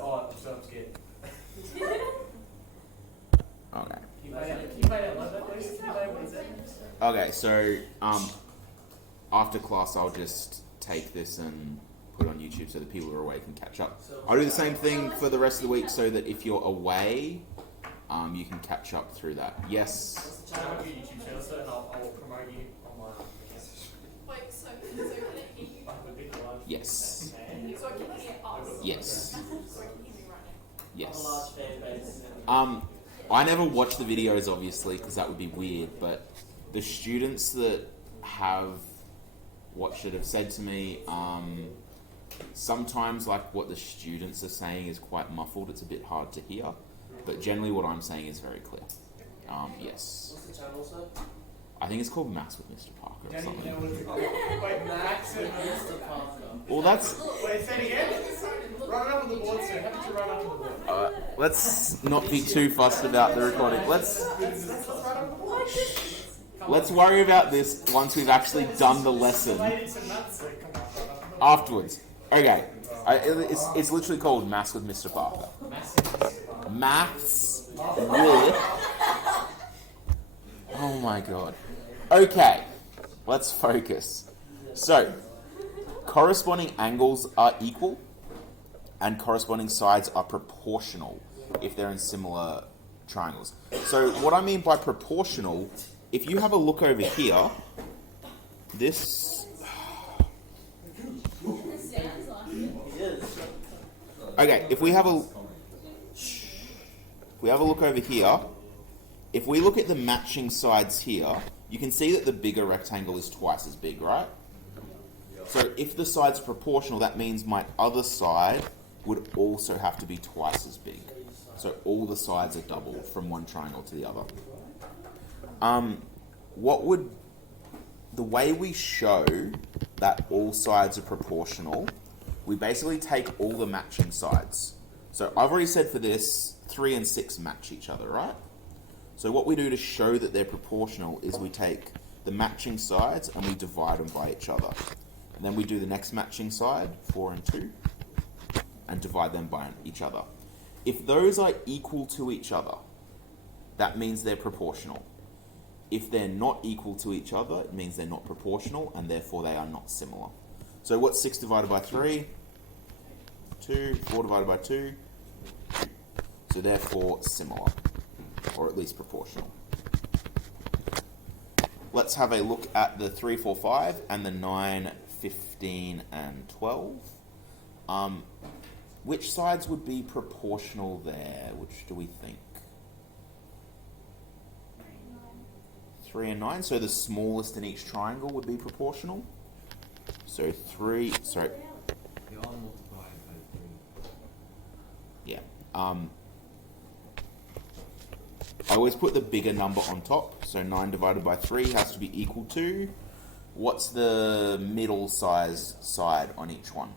Oh, so I'm scared. Okay. Can you play that logo, please? Can you play what it said? Okay, so after class I'll just take this and put it on YouTube so that people who are away can catch up. I'll do the same thing for the rest of the week so that if you're away, you can catch up through that. Yes? I have your YouTube channel, so and I'll promote you on my account. Wait, so can I hear you? I have a big live. Yes. So I can hear us? Yes. So I can hear me right now? Yes. fan base. I never watch the videos obviously because that would be weird, but the students that have watched it have said to me, sometimes like what the students are saying is quite muffled, it's a bit hard to hear, but generally what I'm saying is very clear. Yes. What's the channel, sir? I think it's called Maths with Mr. Parker or Danny, something. wait, Max and Mr. Parker. Well, that's... Wait, say it again? Run it up on the board, sir. Happy to run up on the board. let's not be too fussed about the recording. Let's worry about this once we've actually done the lesson afterwards. Okay. It's literally called Maths with Mr. Parker. Maths with... Oh my god. Okay. Let's focus. So, corresponding angles are equal and corresponding sides are proportional if they're in similar triangles. So what I mean by proportional, if you have a look over here, this... Okay, if we have a look over here, if we look at the matching sides here, you can see that the bigger rectangle is twice as big, right? So if the sides are proportional, that means my other side would also have to be twice as big. So all the sides are doubled from one triangle to the other. The way we show that all sides are proportional, we basically take all the matching sides. So I've already said for this, 3 and 6 match each other, right? So what we do to show that they're proportional is we take the matching sides and we divide them by each other. And then we do the next matching side, 4 and 2, and divide them by each other. If those are equal to each other, that means they're proportional. If they're not equal to each other, it means they're not proportional, and therefore they are not similar. So what's 6 divided by 3? 2. 4 divided by 2? 2. So therefore similar, or at least proportional. Let's have a look at the 3, 4, 5 and the 9, 15 and 12. Which sides would be proportional there? Which do we think? 3 and 9. So the smallest in each triangle would be proportional. So 3, sorry. Yeah. I always put the bigger number on top. So 9 divided by 3 has to be equal to... What's the middle size side on each one?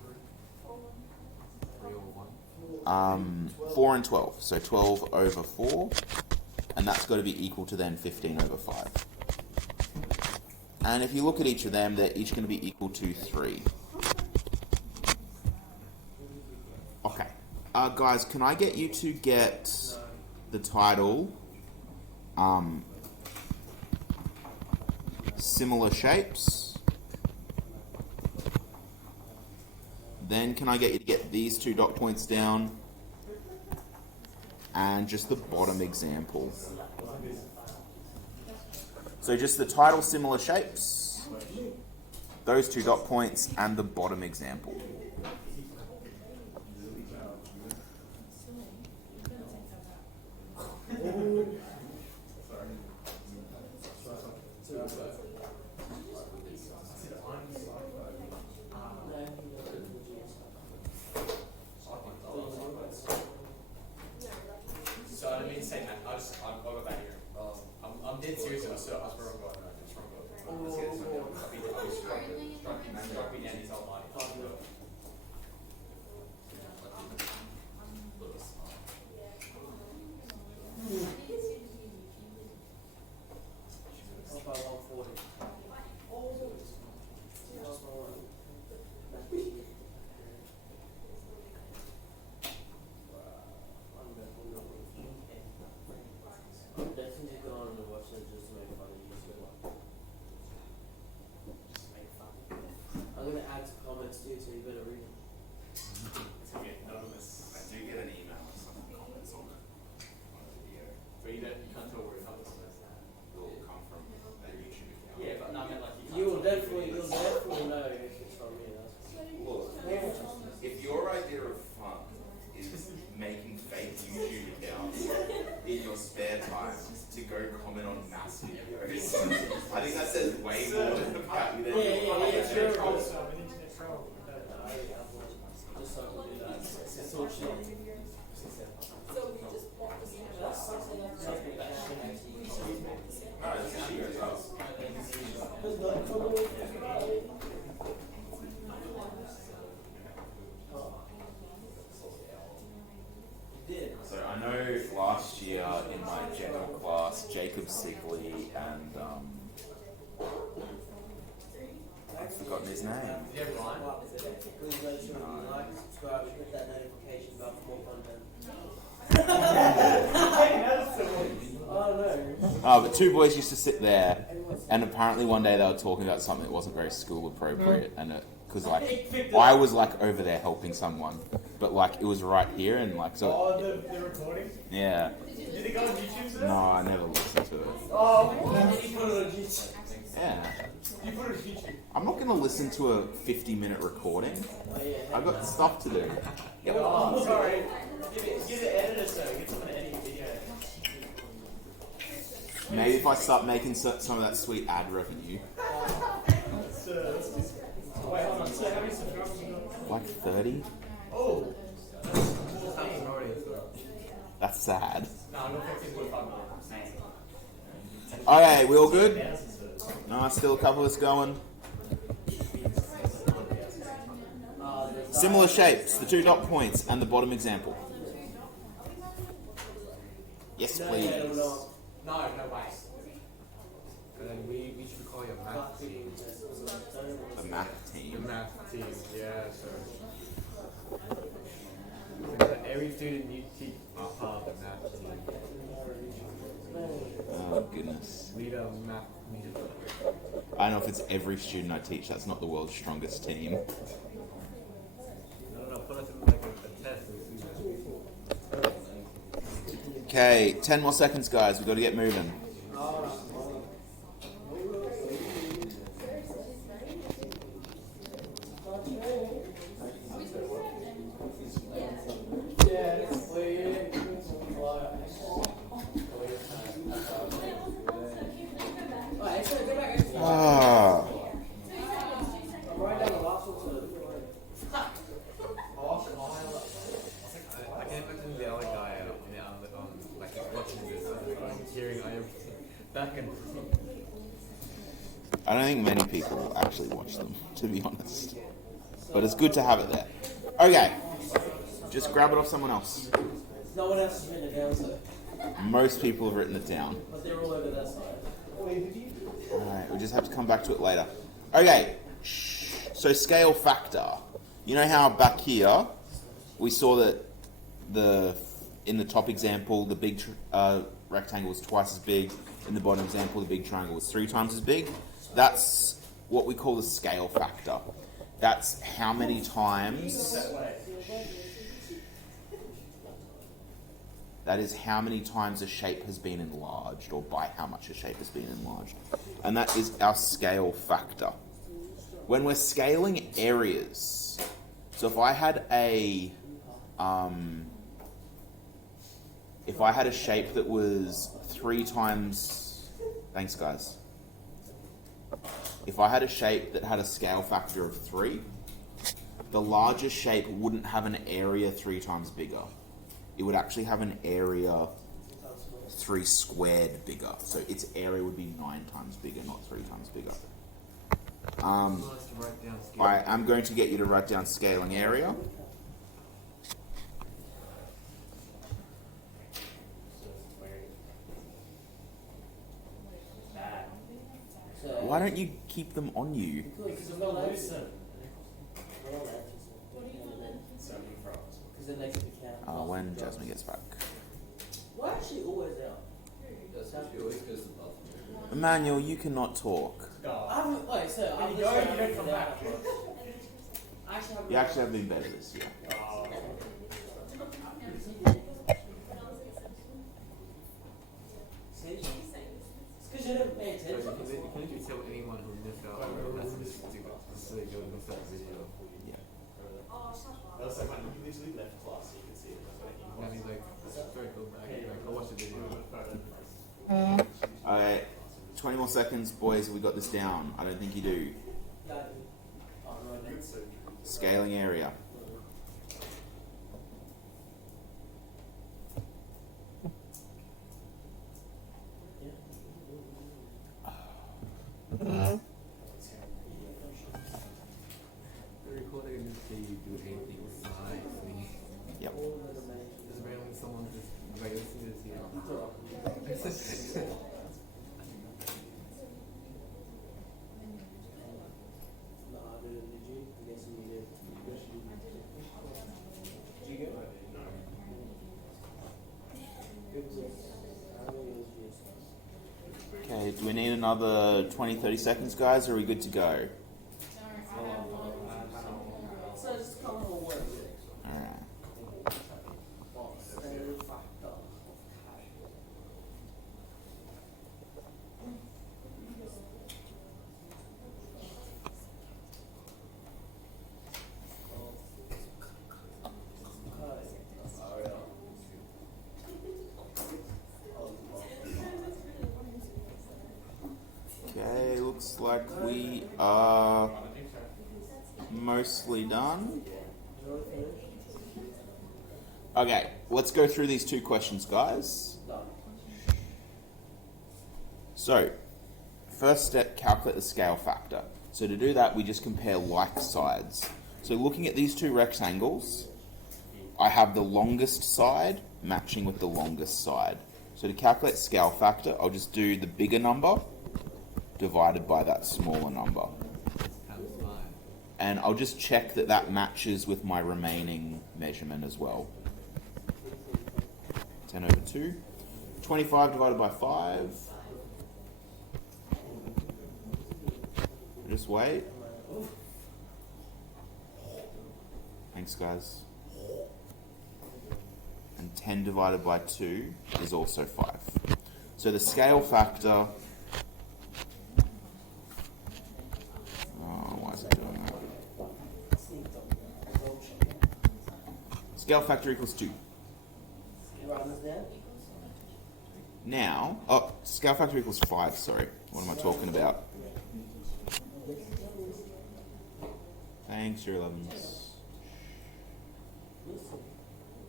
4 and 12. So 12 over 4. And that's got to be equal to then 15 over 5. And if you look at each of them, they're each going to be equal to 3. Okay. Guys, can I get you to get the title... similar shapes. Then can I get you to get these 2 dot points down and just the bottom example. So just the title similar shapes, those 2 dot points and the bottom example. So I didn't mean to say that. I'll go back here. I'm dead serious. I swear I'm going. Let's get this one down. I'll be struck me down. He's almighty. comments too, so you better read them. It's gonna get anonymous. I do get an email with some comments on a video. But you can't tell where it's up to this. It will come from their YouTube account. Yeah, but no, I mean like you can't. You'll definitely know if it's from me. Look, if your idea of fun is making fake YouTube accounts in your spare time to go comment on mass videos, I think that says way more about you than Yeah, sure. So I'm an internet troll. Just so I can do that. It's all shit. So we just walk this in. That's something that's something that Alright, so she goes up. There's no trouble with it. Did. So I know last year in my general class, Jacob Sigley and I've forgotten his name. Did you have a line? Please make sure you like, subscribe, and hit that notification bell for more content. Oh no. Oh, but two boys used to sit there, and apparently one day they were talking about something that wasn't very school appropriate, and because like I was like over there helping someone, but like it was right here, and like so. Oh, the recording? Yeah. Did it go on YouTube today? No, I never listened to it. Oh, And then you put it on YouTube. Yeah. you put it on YouTube. I'm not gonna listen to a 50-minute recording. Oh yeah. I've got stuff to do. Oh, sorry. Give the editor so get someone to edit your video. Maybe if I start making some of that sweet ad revenue, So, wait, hold on. So, how many subscribers you got? like 30. Oh! That's sad. No, I'm not 15.5 million. Okay, we all good? No, still a couple of us going. Similar shapes, the 2 dot points, and the bottom example. Yes, please. No, no way. And then we should call you a math team. The math The team. math team, yeah, so. Every student you teach is part of the math team. Oh, goodness. Lead a math meeting. I don't know if it's every student I teach, that's not the world's strongest team. No, put us in like a test and see that. Okay, 10 more seconds, guys. We've got to get moving. Ah. I can't imagine the other guy like watching this and hearing I am back and I don't think many people actually watch them, to be honest. But it's good to have it there. Okay. Just grab it off someone else. No one else has written it down, so. Most people have written it down. But they're all over that side. Alright, we just have to come back to it later. Okay. So scale factor. You know how back here we saw that in the top example the big rectangle was twice as big. In the bottom example the big triangle was 3 times as big. That's what we call the scale factor. That's how many times. That is how many times a shape has been enlarged, or by how much a shape has been enlarged. And that is our scale factor. When we're scaling areas, so if I had a shape that was 3 times, thanks guys. If I had a shape that had a scale factor of 3, the larger shape wouldn't have an area 3 times bigger. It would actually have an area 3 squared bigger. So its area would be 9 times bigger, not 3 times bigger. I am going to get you to write down scaling area. So, Why don't you keep them on you? because I'm not losing. Because then they could be counted. When Jasmine gets back. Why is she always out? Emmanuel, you cannot talk. I haven't, wait, so I'm you just go, you going don't to come the back. You actually have been better this year. See? It's because you didn't pay So attention. you can literally tell anyone who missed out on the lesson just so they go and miss that video. Yeah. That was like when you literally left class, so you could see it. That's what I mean, like, sorry, go back. Like, go watch the video. Alright, 20 more seconds, boys. We got this down. I don't think you do. Scaling area. The recording in this day, you do anything besides me. Yep. Just randomly someone just like listen to this here. No, I didn't. Did you? I'm guessing you did. Did you get it? No. It was I think it was yes. Okay, do we need another 20, 30 seconds, guys, or are we good to go? So just come on work. Alright. Okay, looks like we are mostly done. Okay, let's go through these two questions, guys. So, first step, calculate the scale factor. So to do that, we just compare like sides. So looking at these two rectangles, I have the longest side matching with the longest side. So to calculate scale factor, I'll just do the bigger number divided by that smaller number. And I'll just check that that matches with my remaining measurement as well. 10 over 2. 25 divided by 5. Just wait. Thanks, guys. And 10 divided by 2 is also 5. So the scale factor... Oh, why is it doing that? Scale factor equals 2. Now, oh, scale factor equals 5, sorry. What am I talking about? Thanks, your 11s.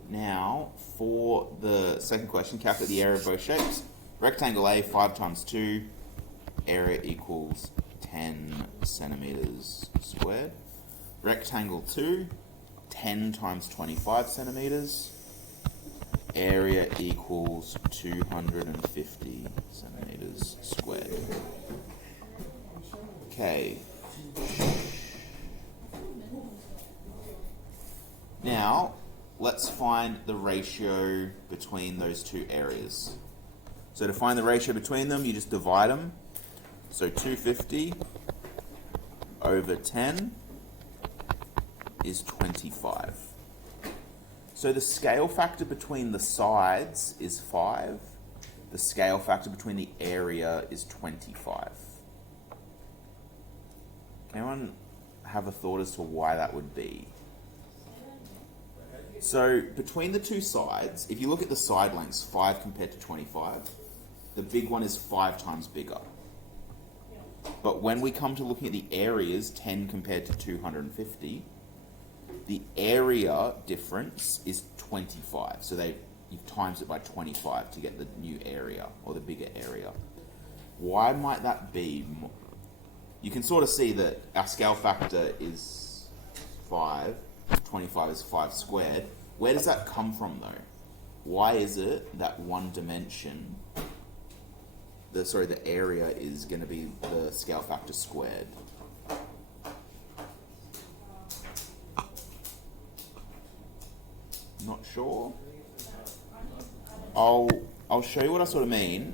Now, for the second question, calculate the area of both shapes. Rectangle A, 5 times 2, area equals 10 centimeters squared. Rectangle 2, 10 times 25 centimeters, area equals 250 centimeters squared. Okay. Now, let's find the ratio between those two areas. So to find the ratio between them, you just divide them. So 250 over 10 is 25. So the scale factor between the sides is 5. The scale factor between the area is 25. Can anyone have a thought as to why that would be? So between the two sides, if you look at the side lengths, 5 compared to 25, the big one is 5 times bigger. But when we come to looking at the areas, 10 compared to 250, the area difference is 25. So you've times it by 25 to get the new area, or the bigger area. Why might that be? You can sort of see that our scale factor is 5, 25 is 5 squared. Where does that come from though? Why is it that one dimension, the area is going to be the scale factor squared? Not sure. I'll show you what I sort of mean.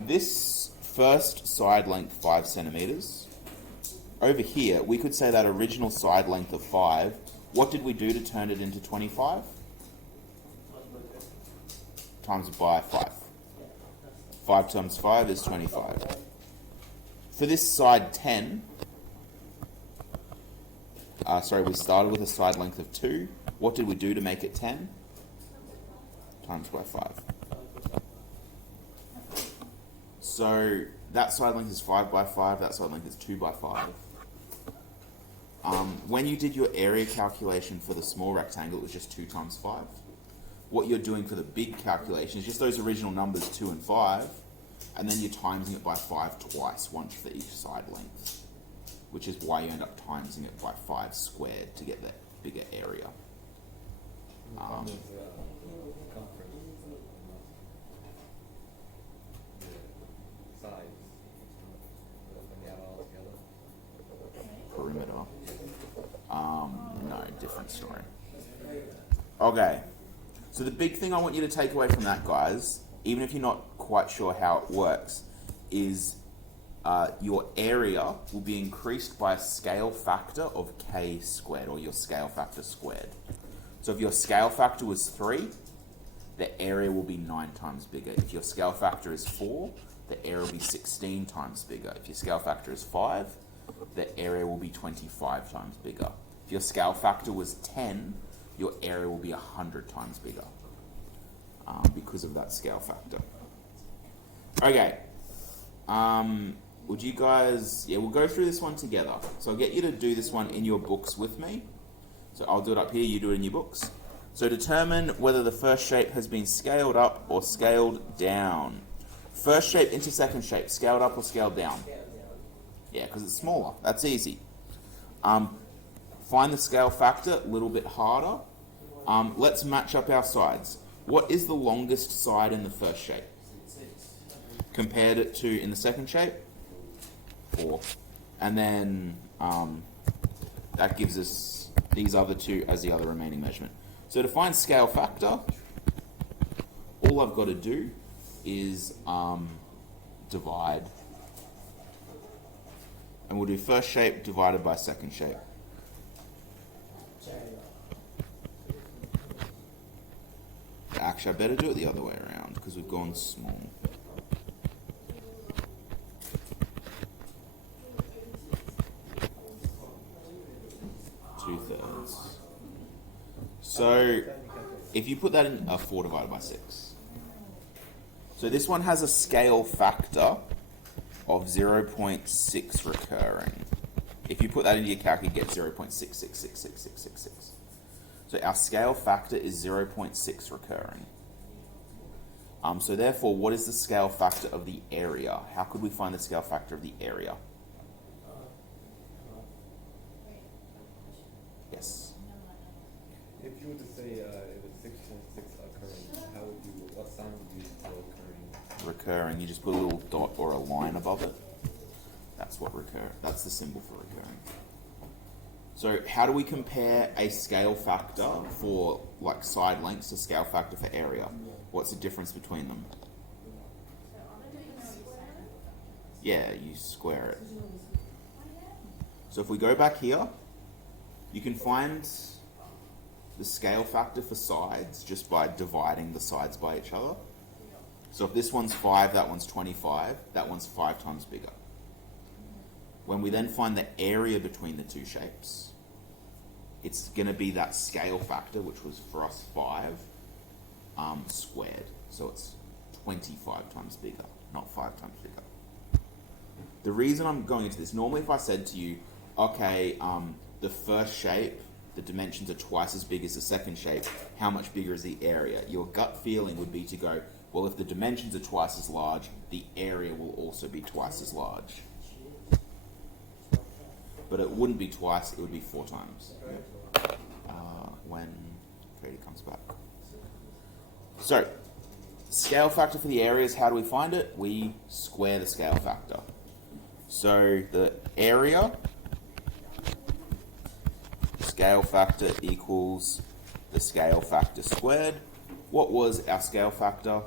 This first side length 5 centimeters over here, we could say that original side length of 5, what did we do to turn it into 25? Times it by 5. 5 times 5 is 25. For this side 10, we started with a side length of 2. What did we do to make it 10? Times by 5. So that side length is 5 by 5, that side length is 2 by 5. When you did your area calculation for the small rectangle, it was just 2 times 5. What you're doing for the big calculation is just those original numbers 2 and 5, and then you're timesing it by 5 twice, once for each side length, which is why you end up timesing it by 5 squared to get that bigger area. Perimeter. No, different story. Okay. So the big thing I want you to take away from that, guys, even if you're not quite sure how it works, is your area will be increased by a scale factor of k squared, or your scale factor squared. So if your scale factor was 3, the area will be 9 times bigger. If your scale factor is 4, the area will be 16 times bigger. If your scale factor is 5, the area will be 25 times bigger. If your scale factor was 10, your area will be 100 times bigger because of that scale factor. Okay. Would you guys... Yeah, we'll go through this one together. So I'll get you to do this one in your books with me. So I'll do it up here, you do it in your books. So determine whether the first shape has been scaled up or scaled down. First shape into second shape, scaled up or scaled down? Yeah, because it's smaller. That's easy. Find the scale factor, a little bit harder. Let's match up our sides. What is the longest side in the first shape? Compared it to in the second shape? 4. And then that gives us these other two as the other remaining measurement. So to find scale factor, all I've got to do is divide. And we'll do first shape divided by second shape. Actually, I better do it the other way around because we've gone small. Two-thirds. So, if you put that in 4 divided by 6. So this one has a scale factor of 0.6 recurring. If you put that into your calc, you get 0.6666666. So our scale factor is 0.6 recurring. So therefore, what is the scale factor of the area? How could we find the scale factor of the area? Yes. If you were to say it was 6.6 occurring, how would you, what sign would you use for occurring? Recurring, you just put a little dot or a line above it. That's what that's the symbol for recurring. So how do we compare a scale factor for like side lengths to scale factor for area? What's the difference between them? Yeah, you square it. So if we go back here, you can find the scale factor for sides just by dividing the sides by each other. So if this one's 5, that one's 25, that one's 5 times bigger. When we then find the area between the two shapes, it's going to be that scale factor, which was for us 5, squared. So it's 25 times bigger, not 5 times bigger. The reason I'm going into this, normally if I said to you, okay, the first shape, the dimensions are twice as big as the second shape, how much bigger is the area? Your gut feeling would be to go, well, if the dimensions are twice as large, the area will also be twice as large. But it wouldn't be twice, it would be 4 times. When Katie comes back. So, scale factor for the areas, how do we find it? We square the scale factor. So, the area, scale factor equals the scale factor squared. What was our scale factor?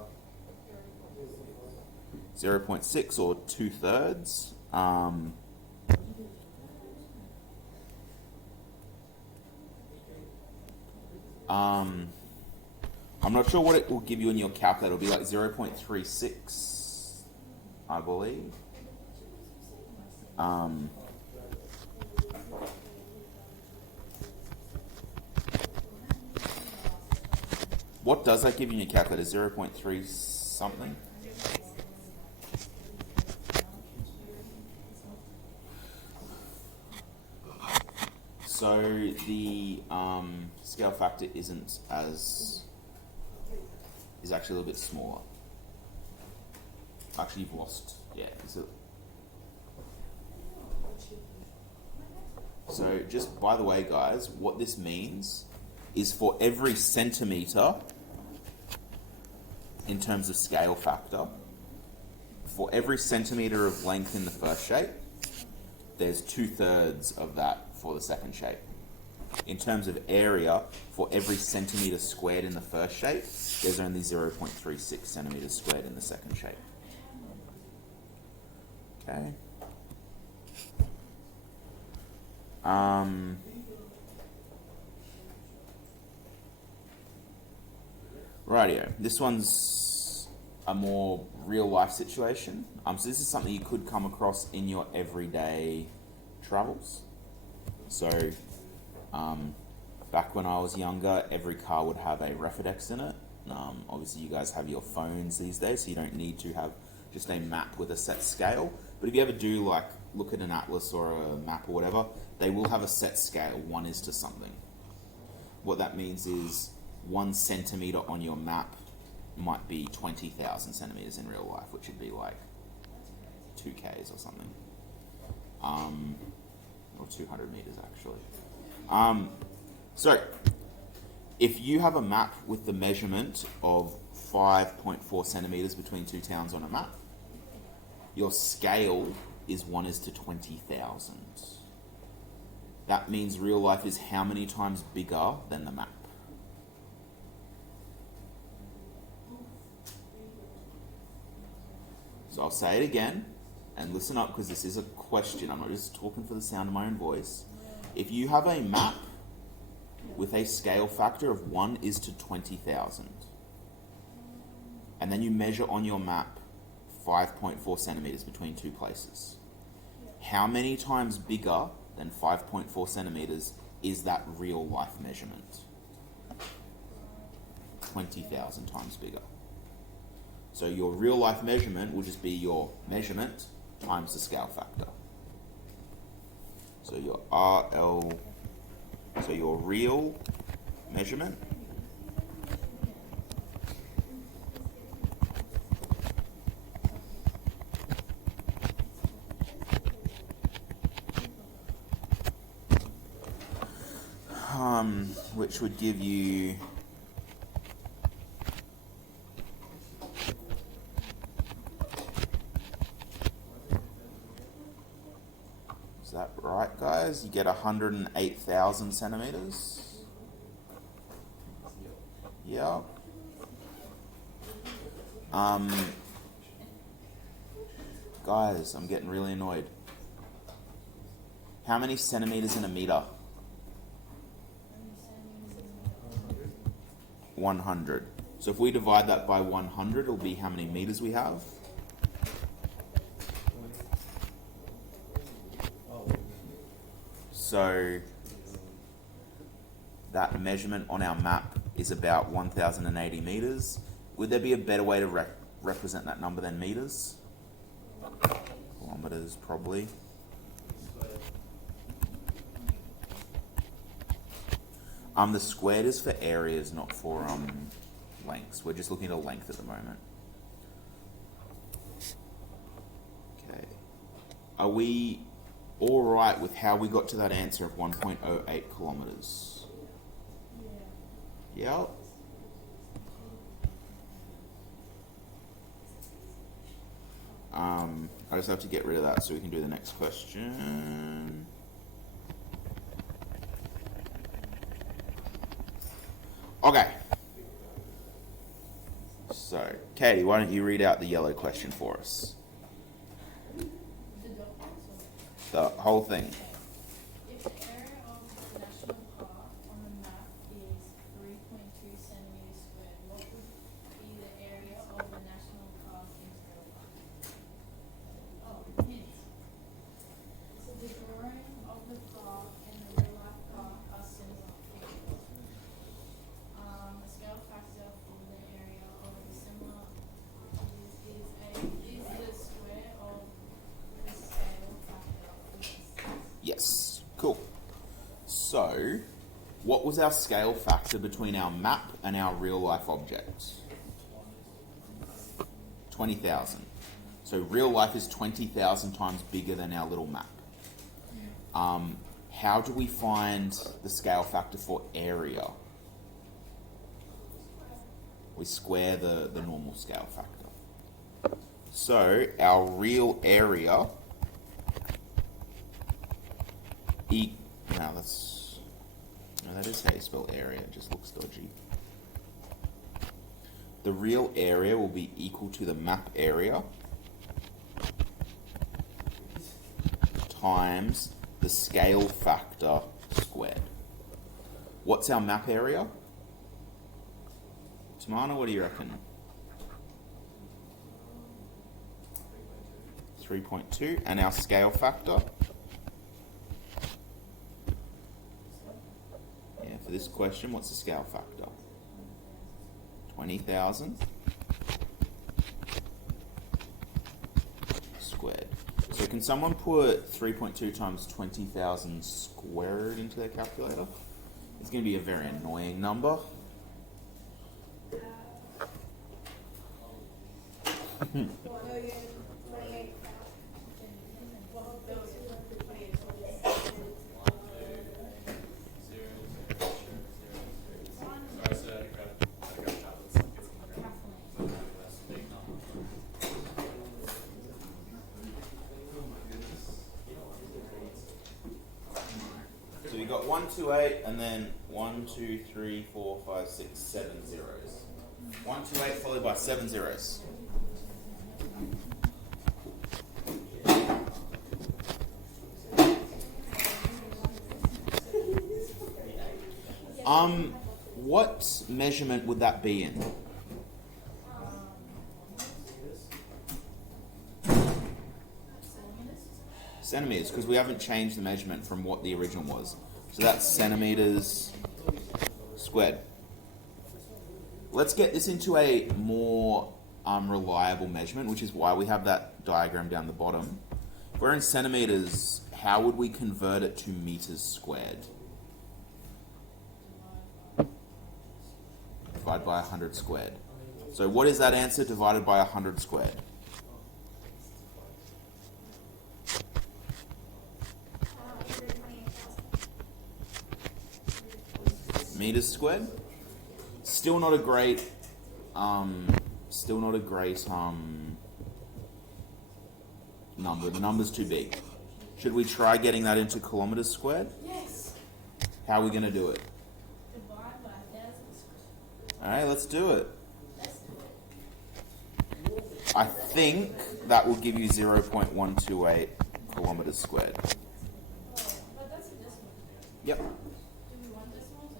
0.6 or 2/3. I'm not sure what it will give you in your calculator. It'll be like 0.36, I believe. What does that give you in your calculator? 0.3 something? So the scale factor is actually a little bit smaller. Actually, you've lost. Yeah. So just by the way, guys, what this means is for every centimeter in terms of scale factor, for every centimeter of length in the first shape, there's 2/3 of that for the second shape. In terms of area, for every centimeter squared in the first shape, there's only 0.36 centimeters squared in the second shape. Okay. Rightio. This one's a more real life situation. So this is something you could come across in your everyday travels. So, back when I was younger, every car would have a Refidex in it. Obviously, you guys have your phones these days, so you don't need to have just a map with a set scale. But if you ever do, like, look at an atlas or a map or whatever, they will have a set scale. 1 is to something. What that means is 1 centimeter on your map might be 20,000 centimeters in real life, which would be like 2Ks or something. Or 200 meters actually. So, if you have a map with the measurement of 5.4 centimeters between 2 towns on a map, your scale is 1 is to 20,000. That means real life is how many times bigger than the map? So I'll say it again, and listen up because this is a question. I'm not just talking for the sound of my own voice. If you have a map with a scale factor of 1 is to 20,000, and then you measure on your map 5.4 centimeters between 2 places, how many times bigger than 5.4 centimeters is that real life measurement? 20,000 times bigger. So your real life measurement will just be your measurement times the scale factor. So your RL, so your real measurement which would give you is that right, guys? You get 108,000 centimeters. Yeah. Guys, I'm getting really annoyed. How many centimeters in a meter? 100. So if we divide that by 100, it'll be how many meters we have? So that measurement on our map is about 1,080 meters. Would there be a better way to represent that number than meters? Kilometers, probably. The squared is for areas, not for lengths. We're just looking at a length at the moment. Okay. Are we all right with how we got to that answer of 1.08 kilometers? Yeah. I just have to get rid of that so we can do the next question. Okay. So, Katie, why don't you read out the yellow question for us? The whole thing. If the area of the national park on the map is What was our scale factor between our map and our real life objects? 20,000. So real life is 20,000 times bigger than our little map. How do we find the scale factor for area? We square the normal scale factor. So our real area that is how you spell area, it just looks dodgy. The real area will be equal to the map area times the scale factor squared. What's our map area? Tamana, what do you reckon? 3.2. And our scale factor? Yeah, for this question, what's the scale factor? 20,000 squared. So can someone put 3.2 times 20,000 squared into their calculator? It's going to be a very annoying number. So we got 128 and then 1, 2, 3, 4, 5, 6, 7 zeros. 128 followed by 7 zeros. What measurement would that be in? Centimeters, because we haven't changed the measurement from what the original was. So that's centimeters squared. Let's get this into a more reliable measurement, which is why we have that diagram down the bottom. If we're in centimeters, how would we convert it to meters squared? Divided by 100 squared. So what is that answer divided by 100 squared? Meters squared. Still not a great number. The number's too big. Should we try getting that into kilometers squared? Yes. How are we going to do it? Divide by 1,000. Alright, let's do it. Let's do it. I think that will give you 0.128 kilometers squared. But that's a decimal. Yep. Do we want decimals?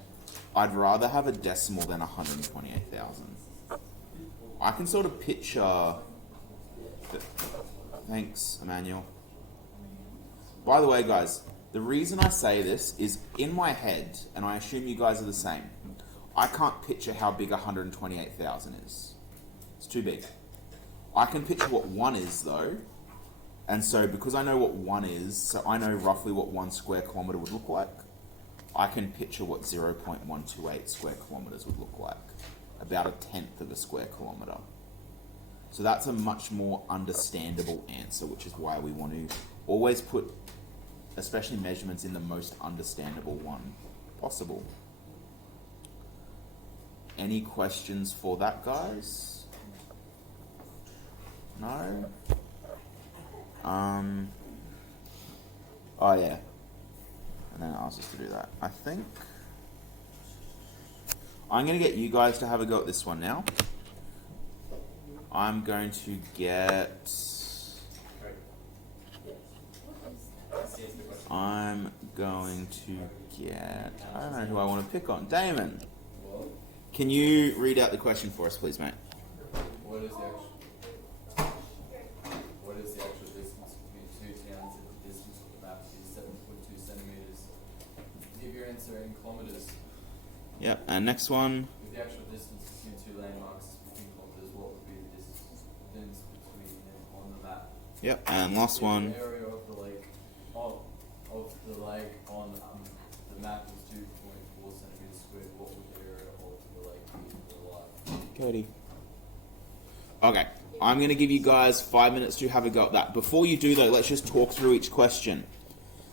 I'd rather have a decimal than 128,000. I can sort of picture... Thanks, Emmanuel. By the way, guys, the reason I say this is in my head, and I assume you guys are the same, I can't picture how big 128,000 is. It's too big. I can picture what 1 is, though. And so, because I know what 1 is, so I know roughly what 1 square kilometre would look like, I can picture what 0.128 square kilometres would look like. About 1/10 of a square kilometre. So that's a much more understandable answer, which is why we want to always put, especially measurements, in the most understandable one possible. Any questions for that, guys? No? Oh yeah. And then it asks us to do that. I think I'm going to get you guys to have a go at this one now. I'm going to get... I don't know who I want to pick on. Damon! Can you read out the question for us, please, mate? What is the actual distance between two towns if the distance of the map is 7.2 centimeters? Give your answer in kilometers. Yep, and next one. If the actual distance between two landmarks is 15 kilometers, what would be the distance between them on the map? Yep, and last one. The area of the lake on the map is 2.47 Katie. Okay, I'm going to give you guys 5 minutes to have a go at that. Before you do, though, let's just talk through each question.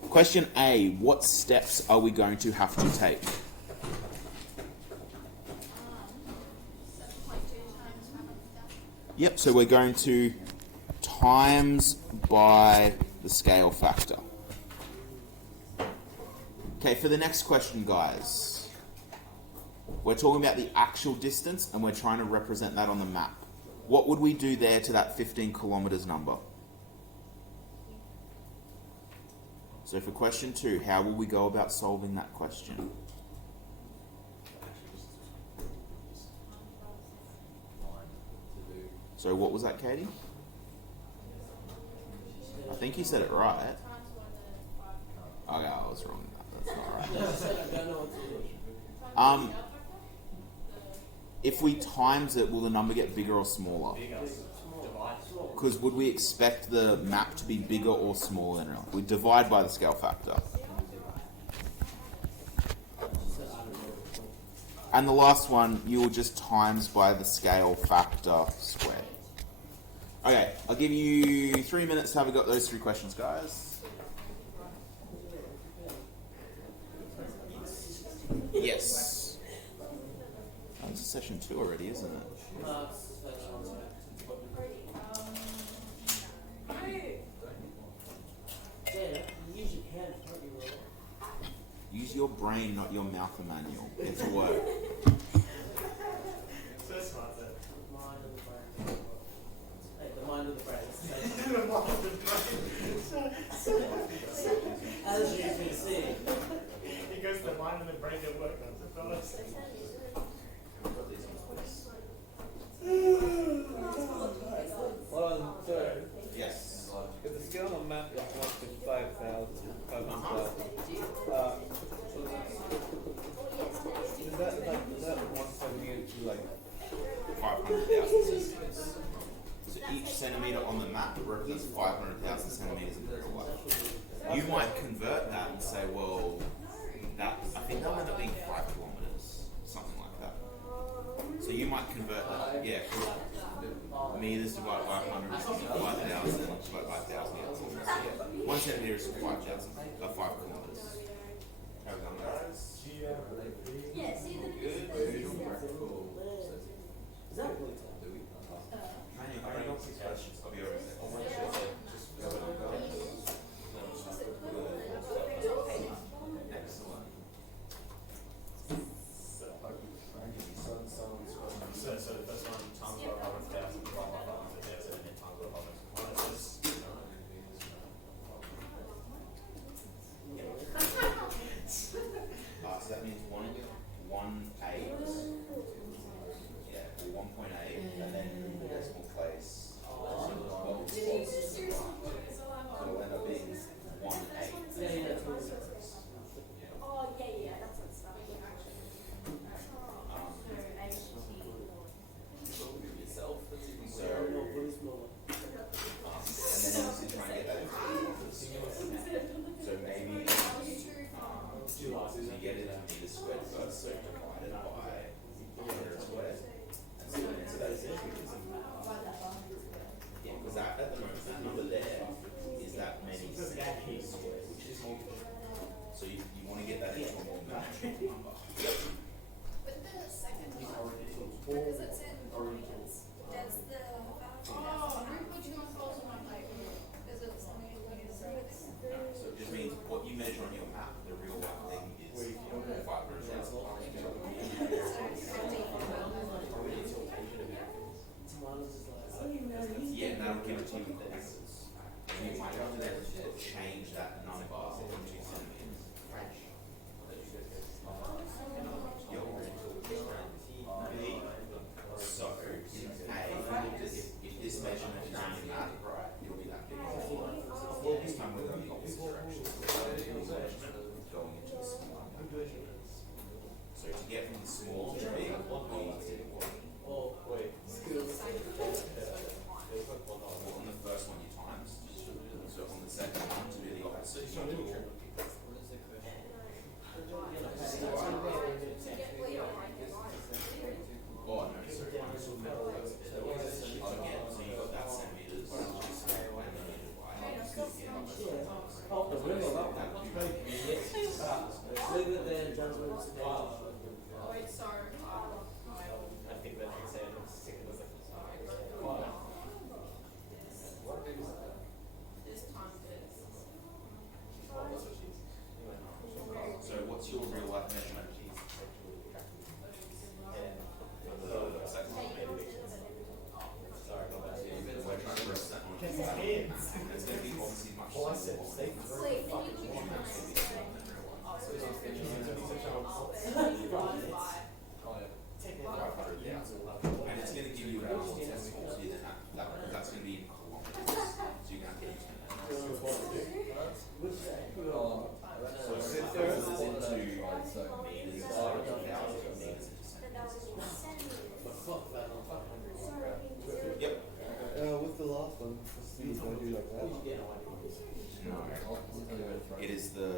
Question A, what steps are we going to have to take? 7.2 times 100,000. Yep, so we're going to times by the scale factor. Okay, for the next question, guys, we're talking about the actual distance and we're trying to represent that on the map. What would we do there to that 15 kilometers number? So for question 2, how will we go about solving that question? So what was that, Katie? I think you said it right. Times by the 5. Okay, I was wrong. That's not right. I don't know what to do. Times the scale factor? If we times it, will the number get bigger or smaller? Bigger. Divide. Because would we expect the map to be bigger or smaller than real? We divide by the scale factor. And the last one, you will just times by the scale factor squared. Okay, I'll give you 3 minutes to have a go at those 3 questions, guys. Yes. Oh, this is session 2 already, isn't it? Use your hand, not your roll. Use your brain, not your mouth, Emmanuel. It's a word. So smart, that. Mind of the brain. Hey, the mind of the brain. As you can see. He goes to the mind and the brain don't work, does it, fellas? Hold on, so Yes. if the scale on the map is 1 to 5,000, is that 1 centimeter to like 500,000 centimeters. So each centimeter on the map represents 500,000 centimeters in real life. You might convert that and say, well, I think that will end up being 5 kilometers, something like that. So you might convert that, yeah, meters divided by 100 is 5,000, divided by 1,000, yeah. 1 centimeter is 5,000, 5 kilometers. Have we done guys? Yeah, see the Good. Is that really tough? I don't know if questions. I'll be over there. Excellent. So the first one, times by 100,000, divide by 500,000, and then times by 500,000. So that means 1.8. Yeah, 1.8, and then in the decimal place. So it'll end up being 1.8. Oh, yeah, that's what's stuff. yourself, that's even So, No, what is smaller? and then obviously try and get that into meters. So maybe so you get it into meters squared first, so divided by meters squared. And so the answer that is meters. Yeah, because that at the moment, that number there is that many centimeters squared, which is more. So you want to get that into a more metric number. With the second one, because it's in points, does the Oh, I'm putting on clothes on my plate. is it No, so it just means what you measure on your map, the real life thing is 500,000. Tomatoes is like. Yeah, and that'll give it to you with the X's. And you might have to then change that number into centimeters. So, if this measurement is on your map, it'll be that big. This time we're going the opposite direction. Going into the small. So to get from the small to big, we need to do what? Oh, wait. Well, on the first one you times. So on the second one to do the opposite, you do oh no, sorry.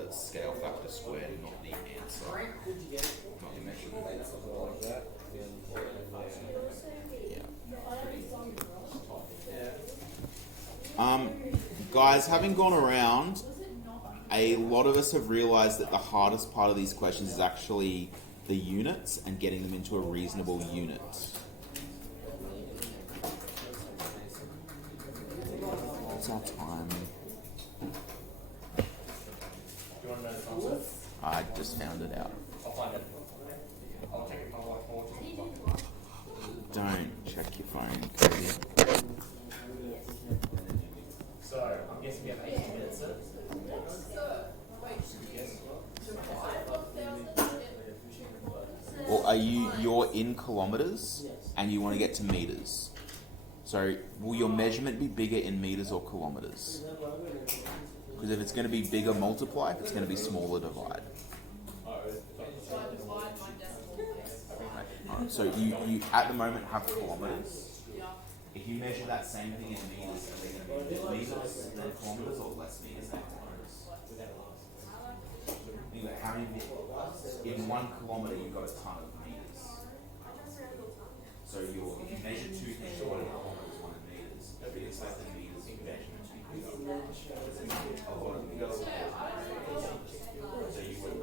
the scale factor squared, not the answer, not the measurement. Like that, Yeah. Guys, having gone around, a lot of us have realised that the hardest part of these questions is actually the units and getting them into a reasonable unit. What's our time? Do you want to know the answer? I just found it out. I'll find it. I'll check if my wife watches. Don't check your phone, Cody. So, I'm guessing we have 18 minutes, sir. Or are you're in kilometres and you want to get to metres? So will your measurement be bigger in metres or kilometres? Because if it's going to be bigger, multiply. If it's going to be smaller, divide. Alright, so you at the moment have kilometres. If you measure that same thing in metres, are they going to be more metres than kilometres or less metres than kilometres? Think about how many in 1 kilometre you've got a ton of metres. So if you measure 2 things, 1 in kilometres, 1 in metres, we expect the metres measurement to be bigger. A lot of metres. So you would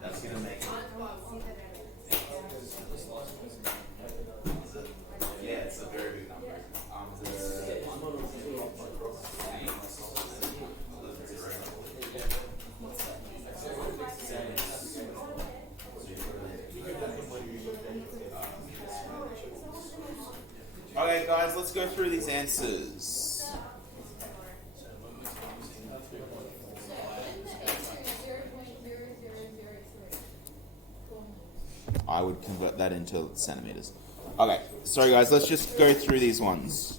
that's going to make yeah, it's a very big number. Okay, guys, let's go through these answers. I would convert that into centimeters. Okay, sorry guys, let's just go through these ones.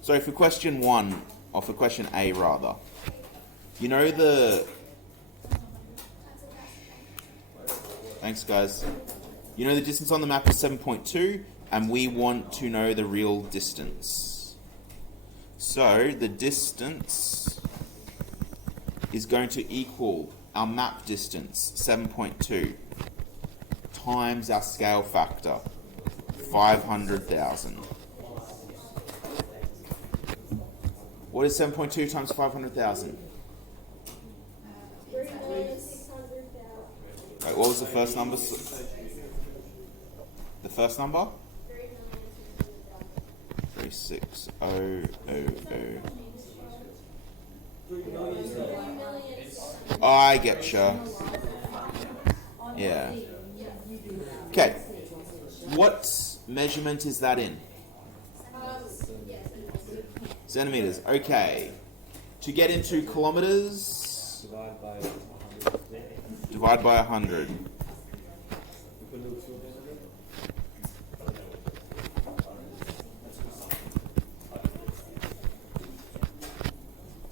So for question 1, or for question A rather, you know the... Thanks guys. You know the distance on the map is 7.2, and we want to know the real distance. So the distance is going to equal our map distance, 7.2, times our scale factor, 500,000. What is 7.2 times 500,000? Wait, what was the first number? The first number? 36000. I getcha. Yeah. Okay. What measurement is that in? Centimeters. Okay. To get into kilometers, divide by 100.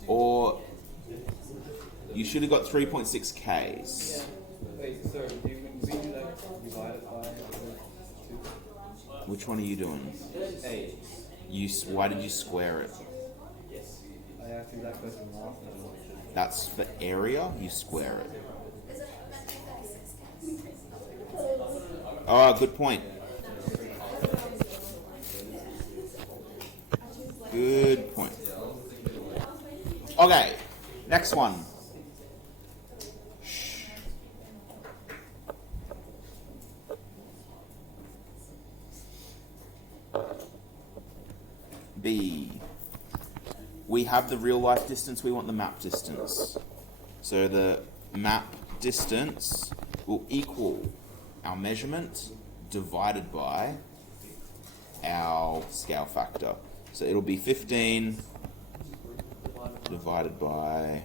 Or you should have got 3.6 Ks. Wait, so do you like divide it by 2? Which one are you doing? 8. Why did you square it? I asked you that question last time. That's for area, you square it. Oh, good point. Good point. Okay, next one. B. We have the real life distance, we want the map distance. So the map distance will equal our measurement divided by our scale factor. So it'll be 15 divided by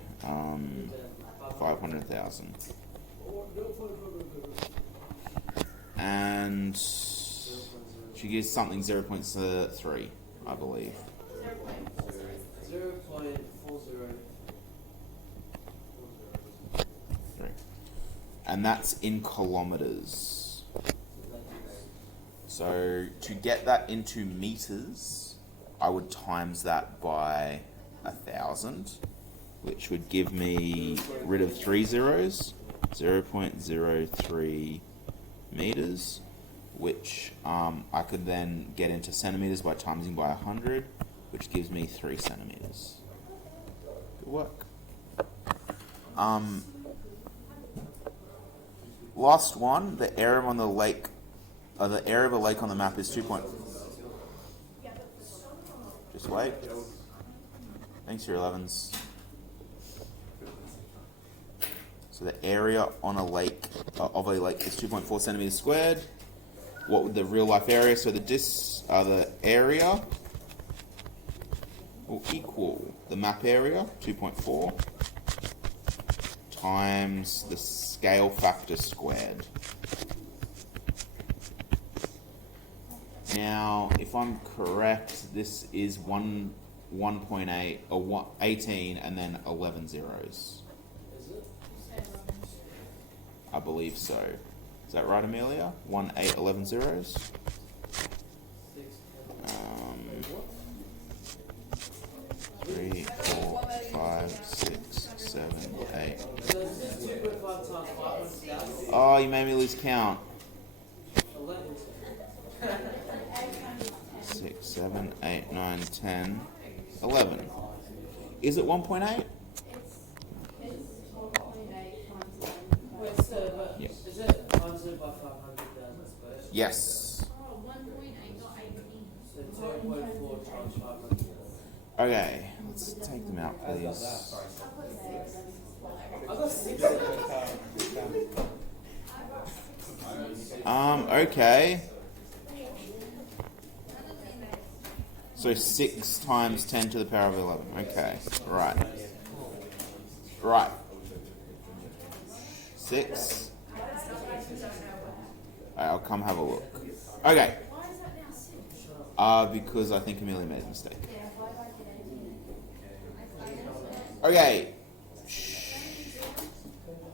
500,000. And she gives something 0.3, I believe. 0.40. 3. And that's in kilometers. So to get that into meters, I would times that by 1,000, which would give me rid of 3 zeros, 0.03 meters, which I could then get into centimeters by timesing by 100, which gives me 3 centimeters. Good work. Last one, the area on the lake, the area of a lake on the map is 2. Just wait. Thanks for your 11s. So the area on a lake of a lake is 2.4 centimeters squared. What would the real life area? So the area will equal the map area 2.4 times the scale factor squared. Now, if I'm correct, this is 1.8 or 18 and then 11 zeros. I believe so. Is that right, Amelia? 1, 8, 11 zeros? 3, 4, 5, 6, 7, 8. So this is 2.5 times 500,000. Oh, you made me lose count. 11. 6, 7, 8, 9, 10, 11. Is it 1.8? It's 1.8 times 11. Wait, so, but Yep. is it times it by 500,000 squared? Yes. Oh, 1.8, not 18. So 2.4 times 500,000. Okay, let's take them out, please. I got 6. Okay. So 6 times 10 to the power of 11. Okay, right. Right. 6. I'll come have a look. Okay. Why is that now 6? Because I think Amelia made a mistake. Okay.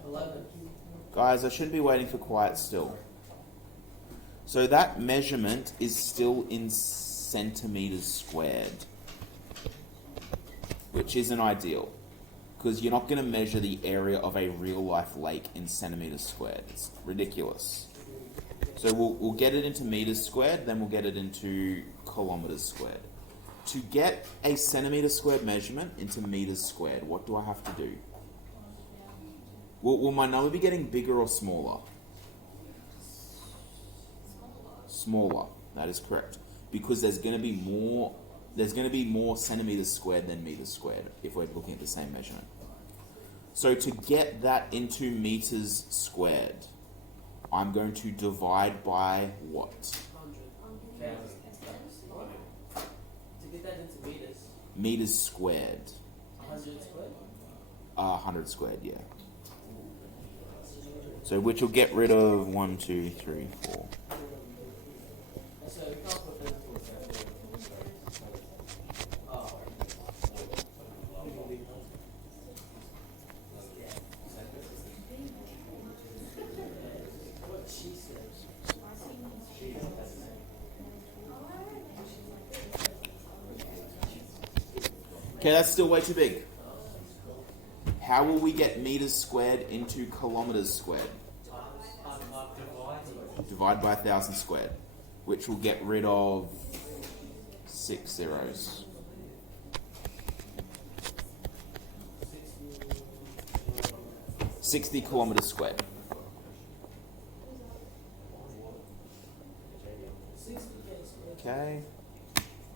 11. Guys, I shouldn't be waiting for quiet still. So that measurement is still in centimeters squared, which isn't ideal because you're not going to measure the area of a real life lake in centimeters squared. It's ridiculous. So we'll get it into meters squared, then we'll get it into kilometers squared. To get a centimeter squared measurement into meters squared, what do I have to do? Will my number be getting bigger or smaller? Smaller. That is correct. Because there's going to be more centimeters squared than meters squared if we're looking at the same measurement. So to get that into meters squared, I'm going to divide by what? 100. To get that into meters, Meters squared. 100 squared? 100 squared, yeah. So which will get rid of 1, 2, 3, 4. So we can't put them for oh. What she says. Okay, that's still way too big. How will we get meters squared into kilometers squared? Divide by 1,000 squared, which will get rid of 6 zeros. 60 kilometers squared. Okay.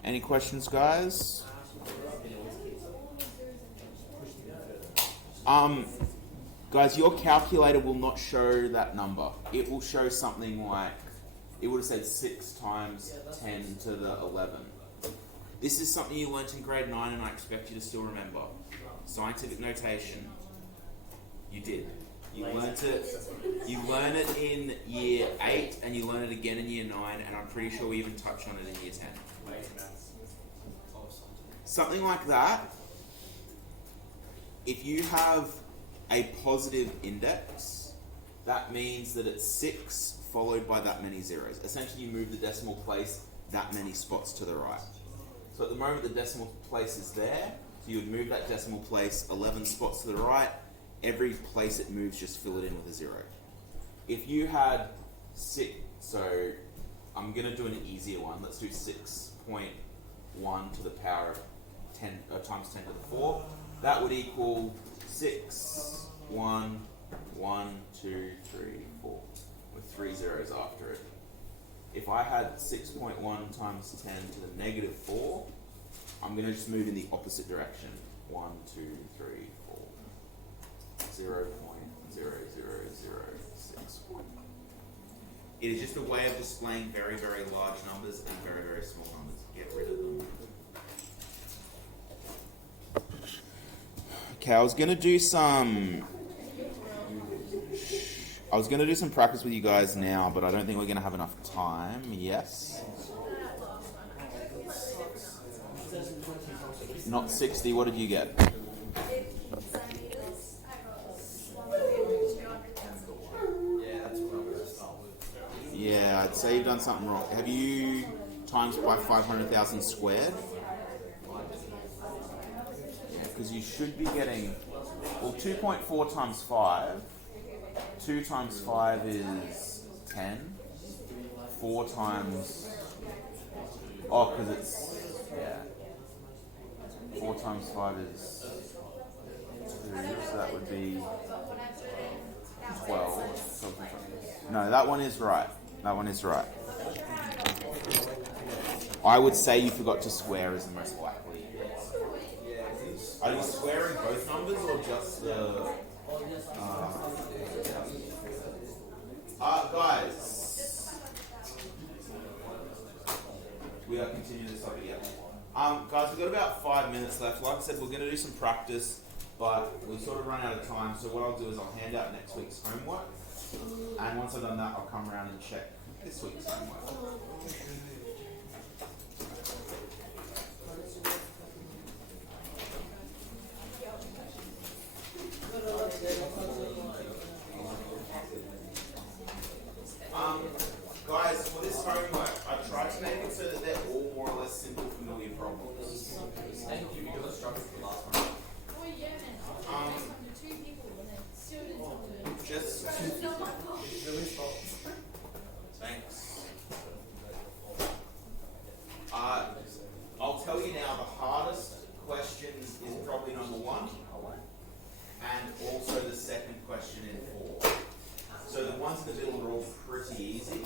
Any questions, guys? Guys, your calculator will not show that number. It will show something like, it would have said 6 times 10 to the 11. This is something you learnt in grade 9 and I expect you to still remember. Scientific notation. You did. You learnt it in year 8 and you learn it again in year 9 and I'm pretty sure we even touched on it in year 10. Something like that. If you have a positive index, that means that it's 6 followed by that many zeros. Essentially, you move the decimal place that many spots to the right. So So at the moment the decimal place is there, so you would move that decimal place 11 spots to the right. Every place it moves, just fill it in with a 0. If you had 6, so I'm going to do an easier one. Let's do 6.1 to the power of 10 times 10 to the 4. That would equal 6, 1, 1, 2, 3, 4, with 3 zeros after it. If I had 6.1 times 10 to the negative 4, I'm going to just move in the opposite direction. 1, 2, 3, 4. 0.0006. It is just a way of displaying very, very large numbers and very, very small numbers. Get rid of them. Okay, I was gonna do some practice with you guys now, but I don't think we're gonna have enough time. Yes. Not 60. What did you get? Yeah, that's what I'm gonna start with. Yeah, I'd say you've done something wrong. Have you times by 500,000 squared? Yeah, because you should be getting, well, 2.4 times 5. 2 times 5 is 10. 4 times, oh, because it's, yeah. 4 times 5 is 2, so that would be 12. No, that one is right. That one is right. I would say you forgot to square is the most likely. Are you squaring both numbers or just the... guys. We are continuing this topic, yeah. Guys, we've got about 5 minutes left. Like I said, we're going to do some practice, but we've sort of run out of time. So what I'll do is I'll hand out next week's homework. And once I've done that, I'll come around and check this week's homework. Guys, for this homework, I tried to make it so that they're all more or less simple, familiar problems. Thank you, because I struggled with the last one. Oh, yeah, man. I was talking to 2 people and then still didn't talk to them. Just It's not my fault. thanks. I'll tell you now, the hardest question is probably number 1, and also the second question in 4. So the ones in the middle are all pretty easy,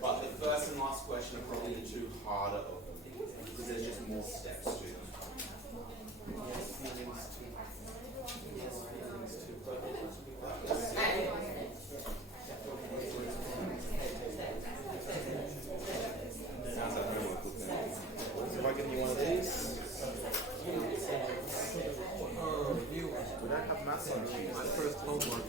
but the first and last question are probably the 2 harder of them, because there's just more steps to them. How's that homework looking? Have I given you one of these? We don't have maths on sheets. My first homework.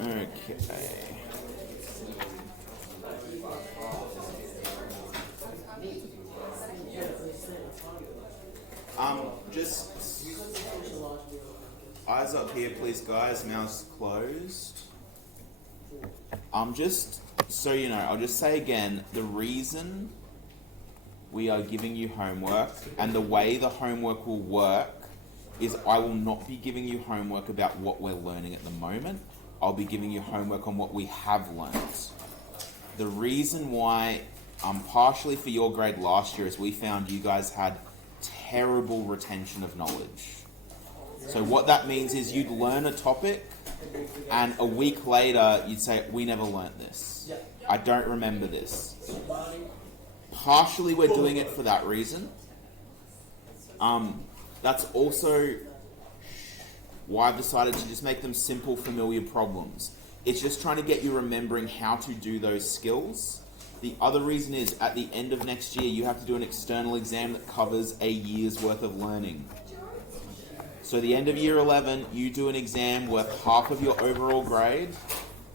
Okay. Just eyes up here, please, guys. Mouths closed. Just so you know, I'll just say again, the reason we are giving you homework and the way the homework will work is I will not be giving you homework about what we're learning at the moment. I'll be giving you homework on what we have learned. The reason why, partially for your grade last year, is we found you guys had terrible retention of knowledge. So what that means is you'd learn a topic and a week later you'd say, we never learnt this. I don't remember this. Partially we're doing it for that reason. That's also why I've decided to just make them simple, familiar problems. It's just trying to get you remembering how to do those skills. The other reason is at the end of next year, you have to do an external exam that covers a year's worth of learning. So the end of year 11, you do an exam worth half of your overall grade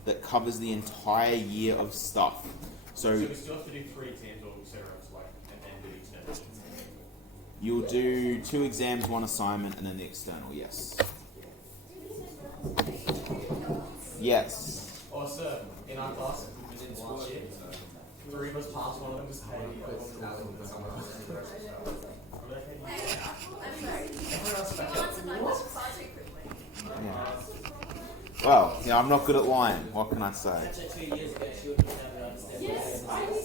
that covers the entire year of stuff. So we still have to do 3 exams or Xerox, like, and then do external. You'll do 2 exams, 1 assignment, and then the external, yes. Yes. Oh, sir, in our class, we did last year, 3 of us passed, one of them just paid. Hey, I'm sorry. Everyone else back You up. answered my question far too quickly. Yeah. Well, I'm not good at lying. What can I say? Actually, 2 years ago, she wouldn't have an understanding. Yes, I was